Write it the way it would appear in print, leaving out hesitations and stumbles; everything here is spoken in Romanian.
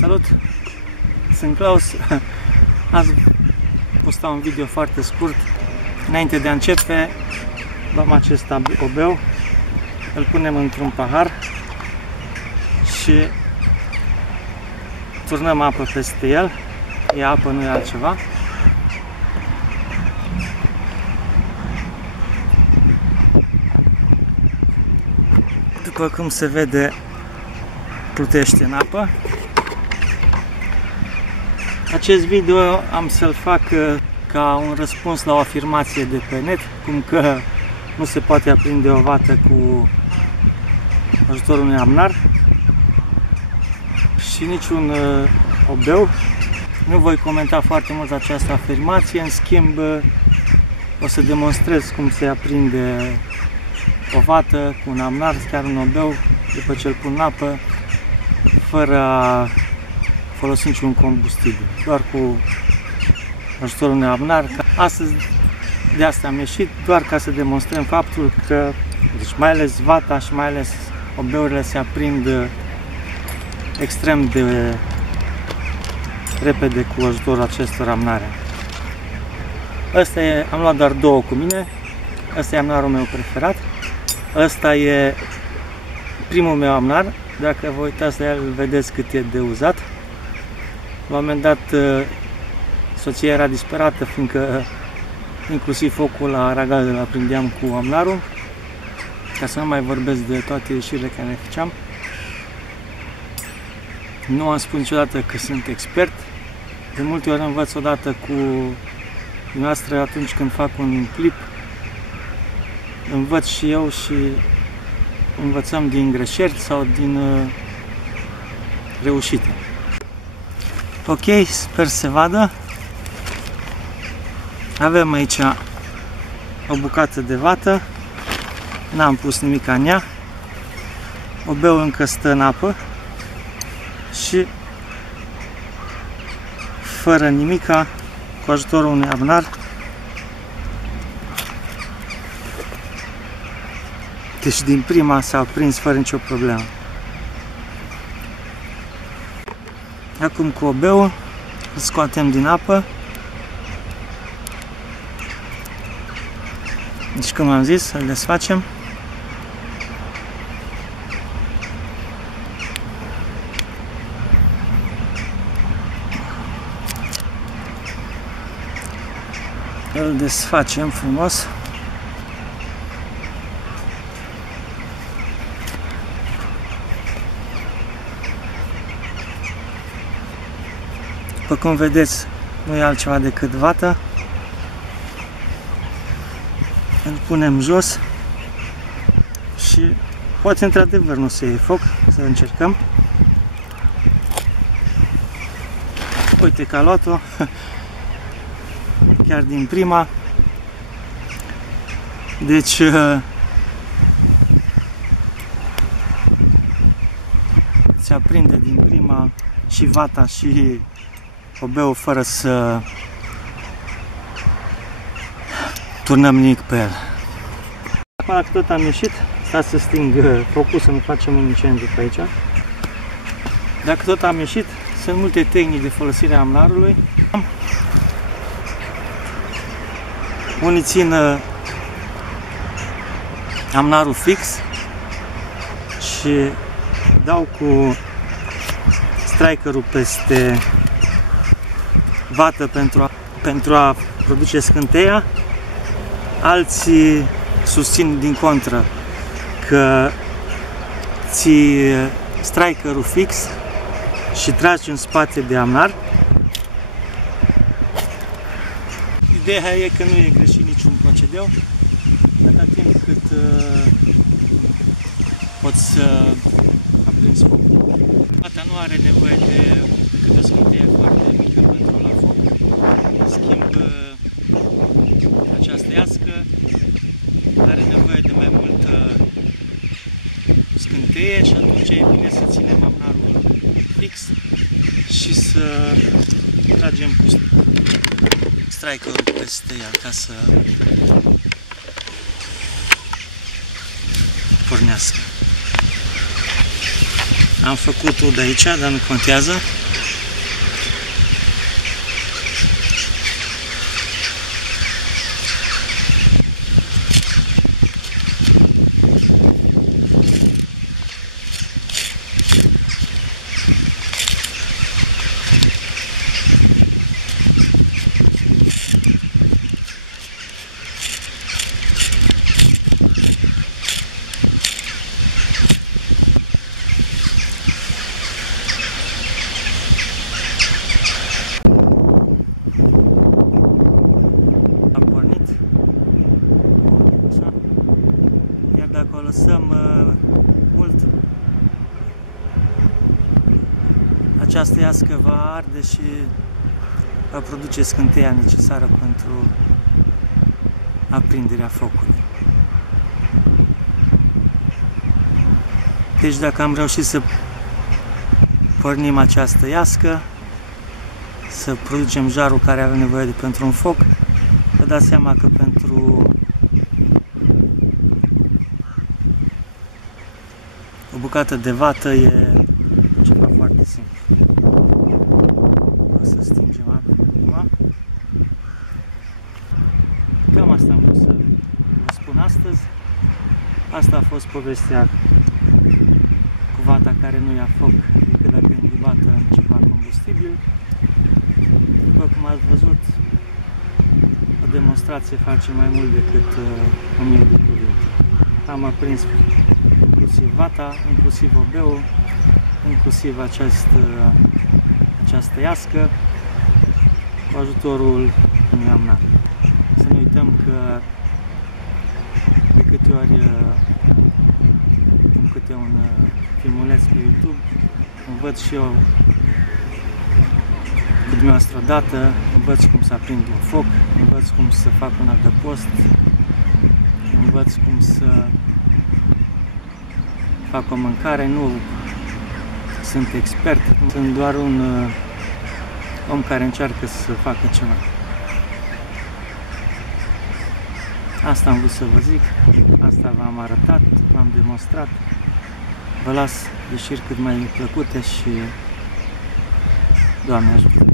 Salut! Sunt Claus. Azi posta un video foarte scurt. Înainte de a începe, luăm acest obeu, îl punem într-un pahar și turnăm apă peste el. E apă, nu e altceva. După cum se vede, plutește în apă. Acest video am să-l fac ca un răspuns la o afirmație de pe net, cum că nu se poate aprinde o vată cu ajutorul unui amnar și niciun obeu. Nu voi comenta foarte mult această afirmație, în schimb o să demonstrez cum se aprinde o vată cu un amnar, chiar un obeu, după ce îl pun în apă, fără a folosi niciun combustibil, doar cu ajutorul unui amnar. Astăzi de asta am ieșit, doar ca să demonstrăm faptul că, deci mai ales vata și mai ales obeurile se aprind extrem de repede cu ajutorul acestor amnare. Am luat doar două cu mine, ăsta e amnarul meu preferat, ăsta e primul meu amnar. Dacă vă uitați la el, vedeți cât e de uzat. La un moment dat, soția era disperată, fiindcă inclusiv focul la aragaz îl aprindeam cu amnarul, ca să nu mai vorbesc de toate ieșirile care le făceam. Nu am spus niciodată că sunt expert. De multe ori învăț odată cu dumneavoastră atunci când fac un clip. Învăț și eu și învățăm din greșeli sau din reușite. Ok, sper să se vadă. Avem aici o bucată de vată. N-am pus nimic în ea. Obeul încă stă în apă și fără nimica, cu ajutorul unui amnar, deci din prima s-a aprins fără nicio problemă. Acum cu obeul îl scoatem din apă. Deci, cum am zis, îl desfacem. Îl desfacem frumos. După cum vedeți, nu e altceva decât vată. Îl punem jos și poate într-adevăr nu se iei foc, să încercăm. Uite că a luat-o chiar din prima. Deci se aprinde din prima și vata și obeul fără să turnăm nimic pe el. Acum, dacă tot am ieșit, stați să sting focul, să nu facem un incendiu pe aici. Dacă tot am ieșit, sunt multe tehnici de folosire a amnarului. Unii țin amnarul fix și dau cu strikerul peste vată pentru a produce scânteia. Alții susțin din contră că ții strikerul fix și tragi în spate de amnar. Ideea e că nu e greșit niciun procedeu, atâta timp cât poți să aprinzi focul. Vata nu are nevoie decât o scânteie foarte mică pentru la foc. În schimb, această iască are nevoie de mai multă scânteie și atunci e bine să ținem amnarul fix și să tragem cu strikerul peste el ca să pornească. Am făcut ud aici, dar nu contează. Dacă o lăsăm mult, această iască va arde și va produce scânteia necesară pentru aprinderea focului. Deci dacă am reușit să pornim această iască, să producem jarul care avem nevoie de pentru un foc, vă dați seama că pentru o bucată de vată e ceva foarte simplu. O să stingem acum. Cam asta am vrut să vă spun astăzi. Asta a fost povestea cu vata care nu ia foc decât dacă e imbibată în ceva combustibil. După cum ați văzut, o demonstrație face mai mult decât 1000 de cuvinte. Am aprins inclusiv vata, inclusiv obeul, inclusiv această iască, cu ajutorul unui amnar. Să nu uităm că de câte ori pun câte un filmuleț pe YouTube, învăț și eu cu dumneavoastră odată, învăț cum să aprind un foc, învăț cum să fac un adăpost, învăț cum să fac o mâncare, nu sunt expert, sunt doar un om care încearcă să facă ceva. Asta am vrut să vă zic, asta v-am arătat, v-am demonstrat. Vă las ieșiri cât mai plăcute și Doamne ajută!